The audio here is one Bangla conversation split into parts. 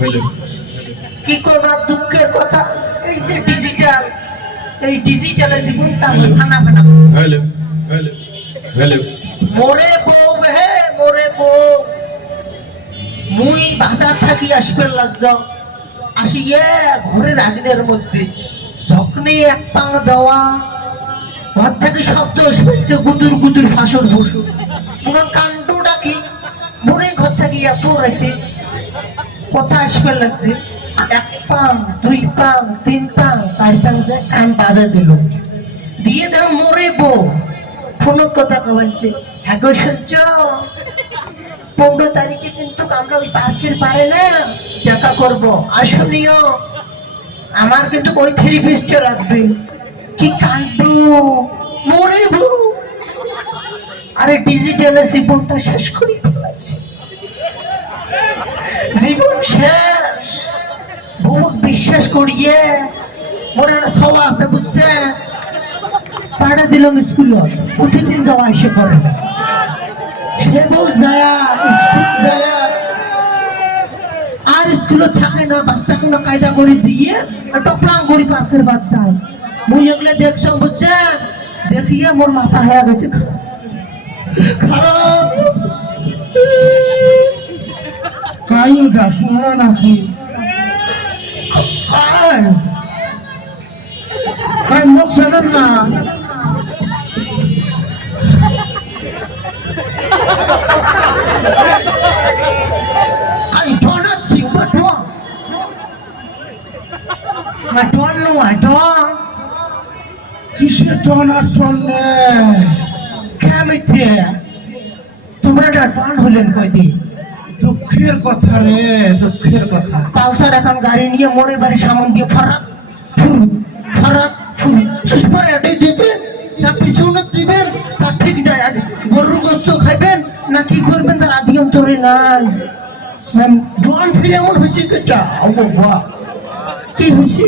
কি কোন দুঃখের কথা, এই যে ডিজিটাল, এই ডিজিটালের জীবনটা ফানা ফানা। মোরে বউ হে মোরে বউ, মুই বাজার থাকি আসবে লাগছ, আসিয়ে ঘরের আগুনের মধ্যে যখনই এক পাং দেওয়া, ঘর থেকে শব্দ শুনছে গুদুর গুদুর ফাঁসর ফুসুর, কাণ্ড ডাকি মনে ঘর থেকে এত রাইতে কথা আসবে লাগছে, এক পাং দুই পাং তিন পাং চার পাং যে কান বাজা দিল, দিয়ে দেব মরে বউ ফোন কথা কমাচ্ছে, হ্যাঁ গো শুনছ 15 তারিখে কিন্তু আমরা ওই পার্কের পারে না দেখা করবো, আসুনিও, আমার কিন্তু ওই থেরাপিস্টে লাগবে। কি কাণ্ড, মরে বউ। আরে ডিজিটালে জীবনটা শেষ করে ফেলাচ্ছে, জীবন শেষ। বউ বিশ্বাস করিয়ে মনে হয় সব আছে বুঝছেন, পাড়া দিলাম স্কুল, প্রতিদিন যাওয়া এসে করে, সে বউ যায় স্কুল যায় আর স্কুলে থাকে না, বাচ্চা কোনো কায়দা করে দিয়ে টপলাম গরি পার্কের বাচ্চায়, মুই এগুলো দেখছ বুঝছেন, দেখিয়ে মোর মাথা হয়ে গেছে খারাপ। কাইটা শোনা নাকি কাই মুখ শোনেন না, I don't see what wrong. I don't know, I don't. কিসে টন আর চললে কেমিতে তোমরা ডান হলেন কয়দিন, দুঃখের কথা রে, দুঃখের কথা। পালসার এখন গাড়ি নিয়ে মোড়ে বাড়ি সামন দিয়ে ফরাক ফুরু ফরাক ফুরু, সুস্পর এটাই দিবেন না পিছনে দিবেন তার ঠিক নাই, আজ গরুর গোস্ত খাইবেন না কি করবেন তার আদি অন্তরে নাই। জোয়ান ফিরে এমন হয়েছে কেটা, ও বাবা কি হয়েছে,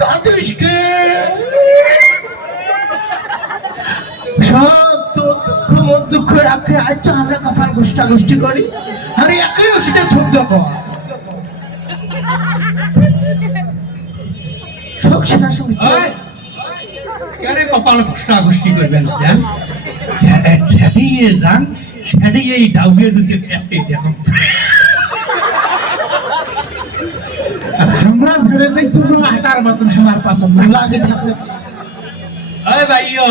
কাঁদিস কে, সব তো দুঃখ মত দুঃখ রাখে, আজ তো আমরা কপাল গোষ্ঠা গোষ্ঠী করি, আরে একই ওষুধে থুপ দেখো শোক সেনা সমিতি কেরে কপাল ঘোষণাঘোষণি করবেন যান, ছেড়িয়ে যান, ছেড়িয়ে এই ডাউয়ে দুটো একটি দেখুন, আমরা ছেড়ে যাই তুমি আটার মতন আমার পছন্দ লাগে থাকে। ওই ভাইও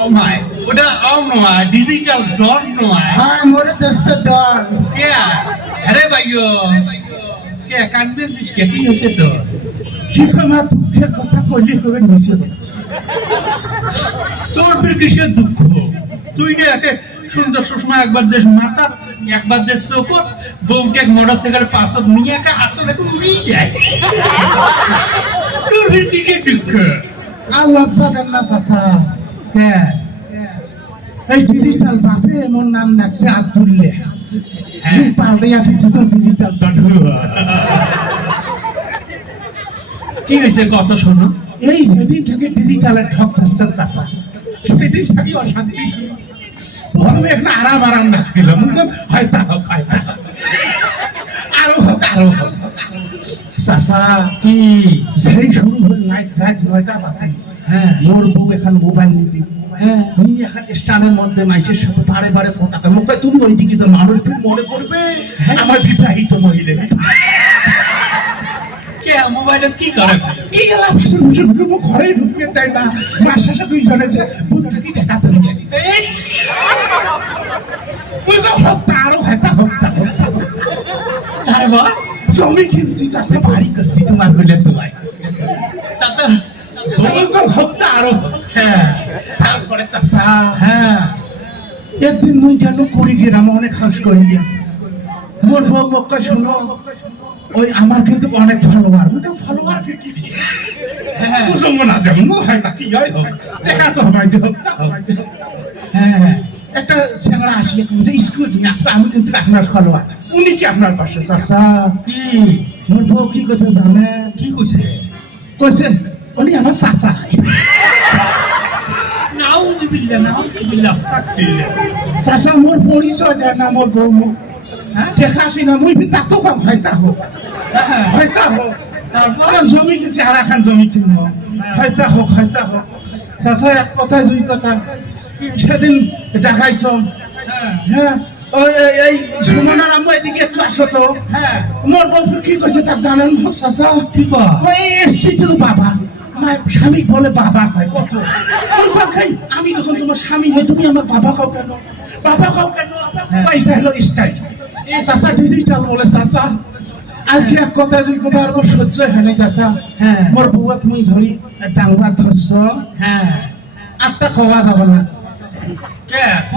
ও মাই, ওটা আম নয়, ডিজিটাল ডন নয়, হ্যাঁ মোরে দোস্ত ডন কে আরে ভাইও কে কানবেন কে কি হয়েছে তো, কি না দুঃখের কথা কইলে করে মিশে তোর ফির কিসের দুঃখ, তুই না একে সুন্দর সুষমা একবার দেশ মাথা একবার দেশ চোখর বউকে মোটরসাইকেল পাশত নিয়ে একা আসলে উড়িয়ে যায়, তোর ফির কিসের দুঃখ, আল্লাহ সাদেন না চাচা, হ্যাঁ এই ডিজিটাল বাপে এমন নাম রাখছে আব্দুল্লাহ, হ্যাঁ পাল্টাইয়া ফিরছে ডিজিটাল দাদু। কি হয়েছে কত শোনো, এই যেদিন থেকে ডিজিটালের ঠক ধরছেন চাচা, সেদিন থেকে অশান্তি শুরু। প্রথমে একটা আরাম আরাম লাগছিল, হয়তো হোক হয়তো আরো হোক আরো হোক, চাচা কি সেই শুরু হল নাইট রাত 9টা বাজে, হ্যাঁ মোর বউ এখন মোবাইল নিবি, হ্যাঁ তুমি এখন স্টানের মধ্যে মাইসের সাথে বারে বারে কথা কয়, মুখ তুমি ওইদিকে তো মানুষ ফির মনে করবে আমার বিবাহিত মহিলা, কে মোবাইলে কি করে, কি এলা ভাষণ ভূষণ মুখ ঘরে ঢুকিয়ে দেয় না, মার শেষে দুইজনে যে বুধ থাকি টাকা তুলি আনি, হত্যা আরো হত্যা হত্যা হত্যা তার বল জমি কিনছি চাষে বাড়ি করছি তোমার হইলে তোমায়, তাতে হত্যা আরো, হ্যাঁ তারপরে চাষা হ্যাঁ একদিন মুই কেন করি গেলাম অনেক হাস করি গিয়া, মোর বউ বক্কা শোনো, ওই আমার কিন্তু অনেক ফলোয়ার, ফলোয়ার কি বুঝবো না যেমন হয় তা কি হয় হোক, দেখা তো হবে যে হোক তা হবে, হ্যাঁ একটা ছেঁড়া আসি স্কুল আমি কিন্তু আপনার ফলোয়ার, উনি কি আপনার পাশে চাষা, কি মোর বউ কি করছে জানে, কি কইছে, কইছে উনি আমার চাষা, নাউজুবিল্লাহ নাউজুবিল্লাহ আস্তাগফিরুল্লাহ, চাষা মোর পরিচয় দেয় না মোর বউ, হ্যাঁ? দেখা আসি না মুই তা তো কাম হয়তা হোক হ্যাঁ। হয়তা হোক তারপর এখন জমি কিনছি আর এখন জমি কিনবো হয়তা হোক চাচা এক কথা দুই কথা সেদিন দেখাইছ হ্যাঁ হ্যাঁ ওই এই ঝুমনার আম্মু এদিকে একটু আসো তো হ্যাঁ মোর বউ কি করছে তার জানেন চাচা কি কয়? ওই এসছি তো বাবা না স্বামী বলে বাবা কয় কত ওই কথাই আমি তখন তোমার স্বামী হই তুমি আমার বাবা কাও কেন এটা হলো স্টাইল এই চাচা ডিজিটাল বলে চাচা আজকে এক কথা দুই কথা আর মোর সহ্য হয় নাই চাচা হ্যাঁ। মোর বউয়া তুমি ধরি ডাংবা ধরছ হ্যাঁ আটটা খাওয়া যাবে না কে ক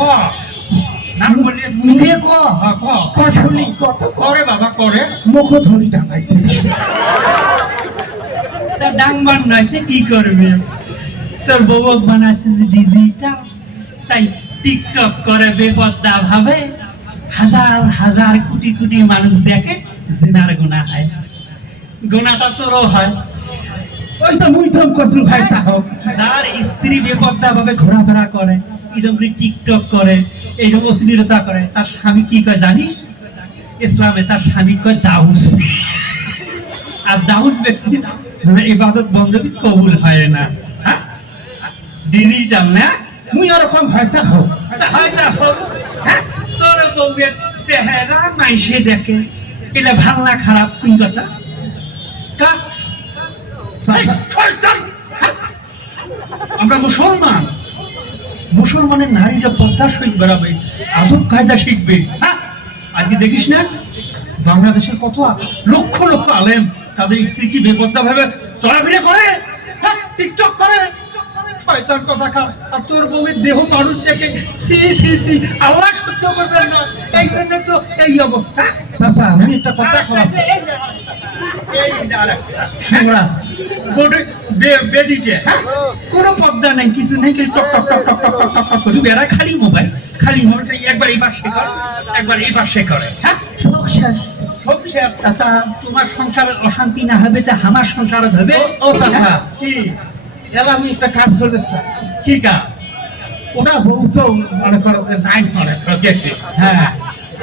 নাম বলি মুখে ক হ্যাঁ, ক ক শুনি কত করে বাবা করে মুখ ধরি টাঙাইছে তা ডাংবার নয় তে কি করবে তোর বউক বানাইছে ডিজিটাল তাই টিকটক করে বেপদ্দা ভাবে হাজার হাজার কোটি কোটি মানুষ দেখে জিনার গুনাহ হয় গুনাহটা তোরও হয় ওই তো মুই তো কসম খাই তা হোক যার স্ত্রী বেপদ্দা ভাবে ঘোরাফেরা করে এরকম করে টিকটক করে এইরকম অশ্লীলতা করে তার স্বামী কি কয় জানিস ইসলামে তার স্বামী কয় দাউস আর দাউস ব্যক্তি ইবাদত বন্দী কবুল হয় না হ্যাঁ ডিজিটাল না মুই ওরকম হয়তো হোক হয়তো হোক হ্যাঁ তোর বউয়ের চেহারা মাইসে দেখে এলে ভাল না খারাপ কোন কথা কার আমরা মুসলমান মুসলমানের নারীরা পদ্মা সহিত বেড়াবে আদব কায়দা শিখবে হ্যাঁ আজকে দেখিস না বাংলাদেশের কত লক্ষ লক্ষ আলেম তাদের স্ত্রী কি বেপদ্দা ভাবে চলাফেরা করে হ্যাঁ টিকটক করে শয়তান কথা খা আর তোর বউয়ের দেহ মানুষ দেখে সি সি সি আল্লাহ সহ্য করবেন না এই জন্য তো এই অবস্থা চাচা আমি একটা কথা কওয়াছি শুনরা কোনো পদ্মা নাই কিছু নেই টক টক টক টক টক টক টক টক করি বেড়া খালি মোবাইল একবার এই পাশে করে একবার এই পাশে করে হ্যাঁ শোক শেষ সব শেষ। চাচা তোমার সংসারে অশান্তি না হবে তা আমার সংসারে হবে ও চাচা কি এলা আমি একটা কাজ করতে চাই কি কা ওটা বউ তো মনে করো যে নাই মনে করো গেছে হ্যাঁ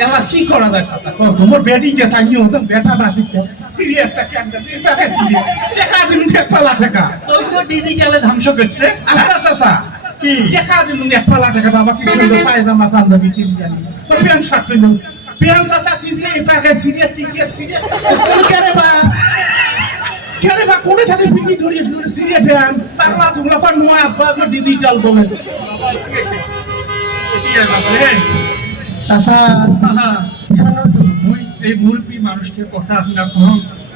এলা কি করা যায় চাচা কও তোমার বেটি যে তাই হতো বেটা ডাকিতে সিরিয়াসটা কেমন বেটা সিরিয়াস টাকা দিন এক পালা টাকা ওই তো ডিজিটালে ধ্বংস করছে আচ্ছা চাচা কি টাকা দিন এক পালা টাকা বাবা কি সুন্দর পায়জামা পাঞ্জাবি কিনে জানি প্যান্ট শার্ট কিনে প্যান্ট চাচা কিনছে এই টাকা সিরিয়াস টিকে সিরিয়াস কেরে বা কোনে থাকে বিক্রি ধরিয়ে শুনে সিরিয়াস প্যান্ট তারলা জুগলা পর নোয়া আব্বা ডিজিটাল বলে চাচা শোনো তো এই মুরব্বী মানুষকে কথা আপনার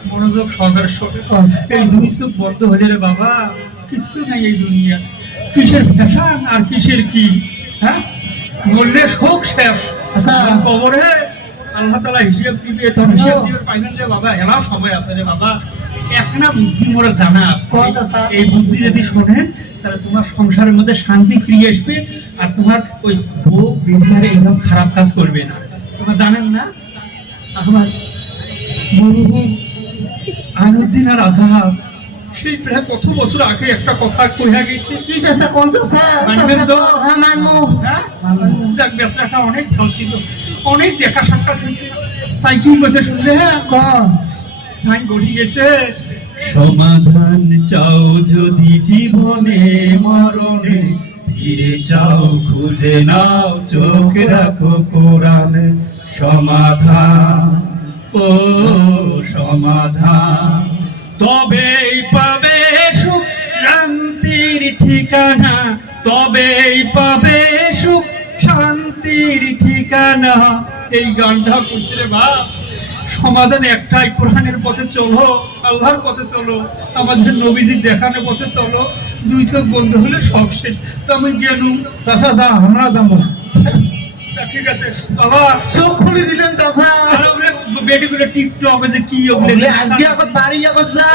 মনোযোগ সহকারে শোনে এই দুই চোখ বন্ধ হলে রে বাবা কিছু নাই এই দুনিয়া কিসের ফ্যাশন আর কিসের কি হ্যাঁ মরলে শোক শেষ আচ্ছা। কবরে আল্লাহ তালা হিসেব দিবে হিসেব দিবে পাইবেন রে বাবা এলা সময় আছে রে বাবা একটা বুদ্ধি মোরা জানা আছে। কোন চাচা? এই বুদ্ধি যদি শোনেন তাহলে তোমার সংসারের মধ্যে শান্তি ফিরে আসবে আর তোমার ওই বউ বেরিয়ারে এইরকম খারাপ কাজ করবে না তোমরা জানেন না আমার মরহুম আইনুদ্দিন আর আজহার সেই প্রায় কত বছর আগে একটা কথা কইয়া গেছে কি চাচা কোন চাচা মানবেন তো? হ্যাঁ মানবো হ্যাঁ যাক ব্যবসাটা অনেক ভালো ছিল অনেক দেখা সাক্ষাৎ হয়েছে তাই কি বলছে শুনলে হ্যাঁ কোন তাই গড়ি গেছে সমাধান চাও যদি জীবনে মরণে ফিরে যাও খুঁজে নাও চোখ রাখো কোরআনে সমাধান ও সমাধান তবেই পাবে সুখ শান্তির ঠিকানা তবেই পাবে সুখ শান্তির ঠিকানা এই গানটা করছে রে বাপ সমাধান একটাই কোরআনের পথে চলো আল্লাহর পথে চলো আমাদের নবীজির দেখানোর পথে চলো দুই চোখ বন্ধ হলে সব শেষ তো আমি গেলুম চাচা যা আমরা যাবো না তা ঠিক আছে বাবা চোখ খুলে দিলেন চাচা বেটিগুলো টিকটক যে কি ওগুলো আজকে এখন বাড়ি এখন যা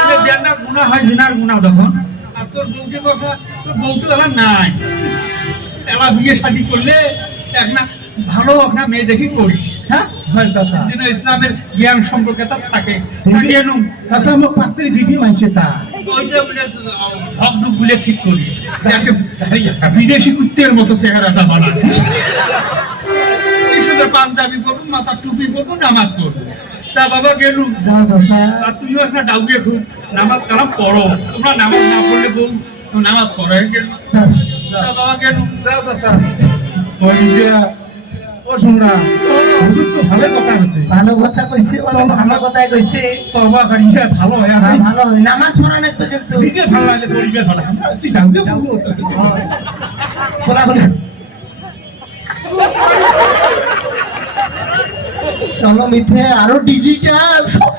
না গুণা হয় জিনার গুণা তখন আর তোর বউকে কথা তোর বউ তো এবার নাই এবার বিয়ে শাদী করলে এক না ভালো আপনার মেয়ে দেখি করিস হ্যাঁ হয় চাচা যেন ইসলামের জ্ঞান সম্পর্কে তার থাকে গেলুম চাচা আমার পাত্রী দিবি মানছে তা ওইটা বলে ভগ্ন গুলে ঠিক করিস যাকে বিদেশি কুত্তের মতো চেহারাটা বানাচ্ছিস কি সুন্দর পাঞ্জাবি পাঞ্জাবি পরবো, মাথার টুপি পরবো, নামাজ পড়বো। তা বাবা গেলুম, যাও চাচা আর তুমিও একটা ডাউয়ে খুব নামাজ কালাম পড়ো, তোমরা নামাজ না পড়লে বউ তো নামাজ পড়ে গেল। যাও। তা বাবা গেলুম। যাও চাচা ওই যে ও শোনরা হুজুর তো ভালো কথা আছে ভালো কথা কইছে বলে ভালো কথাই কইছে তবা করিয়ে ভালো হয়ে হ্যাঁ, আছে ভালো নামাজ পড়া লাগবে কিন্তু নিজে ভালো লাগলে পরিবেশ ভালো আমরা আছি ডাউকে বলবো খোলা খোলা চলো মিথে আরো ডিজিটাল সব